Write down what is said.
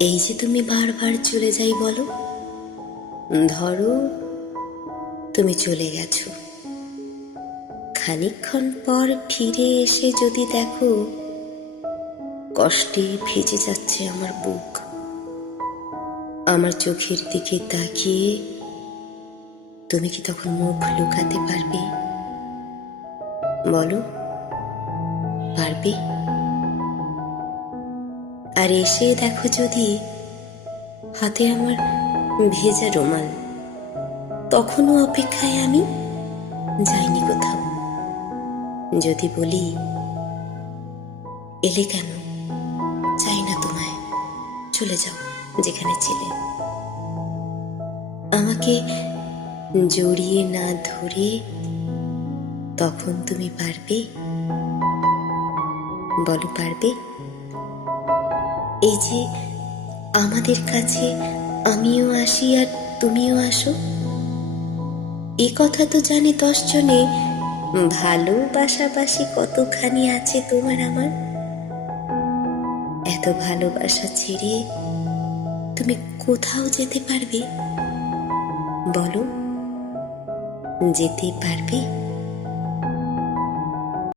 এই যে তুমি বারবার চলে যাই বলো। ধরো, তুমি চলে গেছো। খানিকক্ষণ পর ফিরে এসে যদি দেখো, কষ্টে ভেজে যাচ্ছে আমার বুক। আমার চোখের দিকে তাকিয়ে তুমি কি তখন মুখ লুকাতে পারবে? বলো, পারবে? আর এসে দেখো যদি হাতে আমার ভেজা রুমাল, তখনও অপেক্ষায় আমি যাইনি কোথাও। যদি বলি, এলে কেন? চাই না তোমায়, চলে যাও যেখানে ছিলে। আমাকে জড়িয়ে না ধরে তখন তুমি পারবে? বলো, পারবে? এই যে আমাদের কাছে আমিও আসি আর তুমিও আসো। এ কথা তো জানি দশ জনে ভালোবাসাবাসি কতখানি আছে তোমার আমার? এত ভালোবাসা ছেড়ে তুমি কোথাও যেতে পারবে? বলো, যেতে পারবে?